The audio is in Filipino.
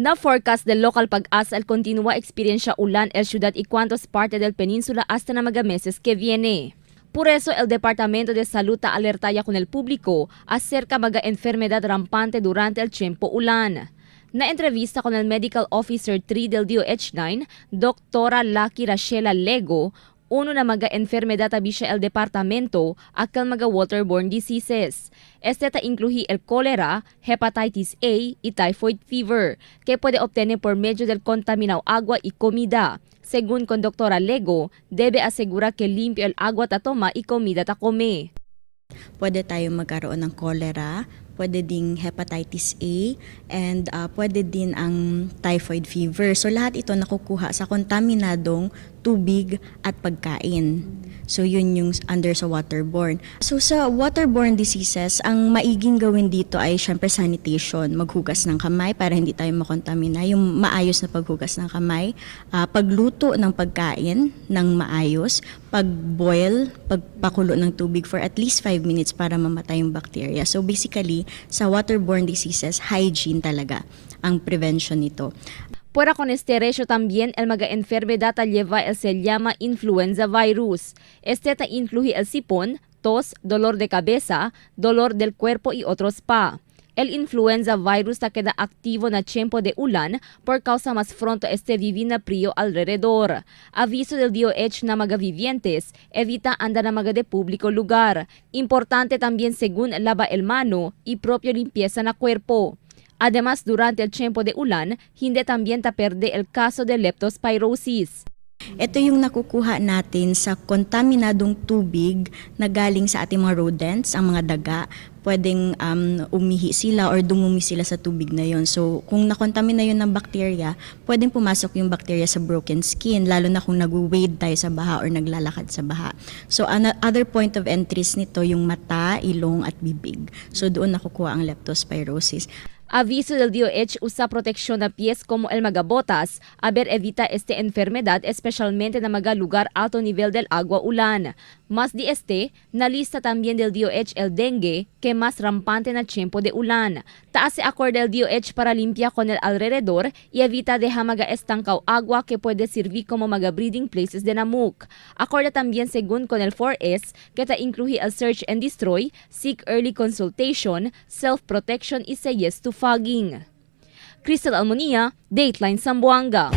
Na-forecast del local Pag-asa el continua experiencia ulan el ciudad y cuantos parte del península hasta na mga meses que viene. Por eso, el Departamento de Salud alerta ya con el público acerca mga enfermedad rampante durante el tiempo ulan. Na entrevista con el Medical Officer 3 del DOH-9, Dr. Lucky Rachela Lego, uno na mga enfermedad abisya el departamento akal mga waterborne diseases. Este ta incluye el cólera, hepatitis A y typhoid fever, que puede obtener por medio del contaminado agua y comida. Según con Dr. Lego, debe asegurar que limpio el agua ta toma y comida ta come. Pwede tayo magkaroon ng cholera, pwede ding hepatitis A, and pwede din ang typhoid fever. So lahat ito nakukuha sa kontaminadong tubig at pagkain. So yun yung under sa waterborne. So sa waterborne diseases, ang maiging gawin dito ay syempre sanitation, maghugas ng kamay para hindi tayo makontamina, yung maayos na paghugas ng kamay, pagluto ng pagkain ng maayos, pag-boil, pagpakulo ng tubig for at least 5 minutes para mamatay yung bacteria. So basically, sa waterborne diseases, hygiene talaga ang prevention nito. Fuera con este ratio también el mga enfermedad lleva el se llama influenza virus. Este ta incluye el sipon, tos, dolor de cabeza, dolor del cuerpo y otros pa. El influenza virus ta queda activo na tiempo de ulan por causa más pronto este divina frío alrededor. Aviso del DOH na mga vivientes, evita anda na mga de público lugar. Importante también según lava el mano y propio limpieza na cuerpo. Además, durante el tiempo de ulan, hindi también ta perde el caso de leptospirosis. Ito yung nakukuha natin sa kontaminadong tubig na galing sa ating mga rodents, ang mga daga. Pwedeng umihi sila or dumumi sila sa tubig na yon. So kung nakontamina yun ng bacteria, pwedeng pumasok yung bacteria sa broken skin, lalo na kung nag-wade tayo sa baha or naglalakad sa baha. So another point of entries nito yung mata, ilong at bibig. So doon nakukuha ang leptospirosis. Aviso del DOH usa proteksyon na pies como el mga botas, aber evita este enfermedad especialmente na mga lugar alto nivel del agua ulan. Mas di este, nalista también del DOH el dengue, que mas rampante na tiempo de ulan. Taas se acord del DOH para limpia con el alrededor y evita deja mga estancaw agua que puede servir como mga breeding places de namuk. Acorda también según con el 4S, que ta incluye el search and destroy, seek early consultation, self-protection y say yes to fogging. Crystal Almonia, Dateline Zamboanga.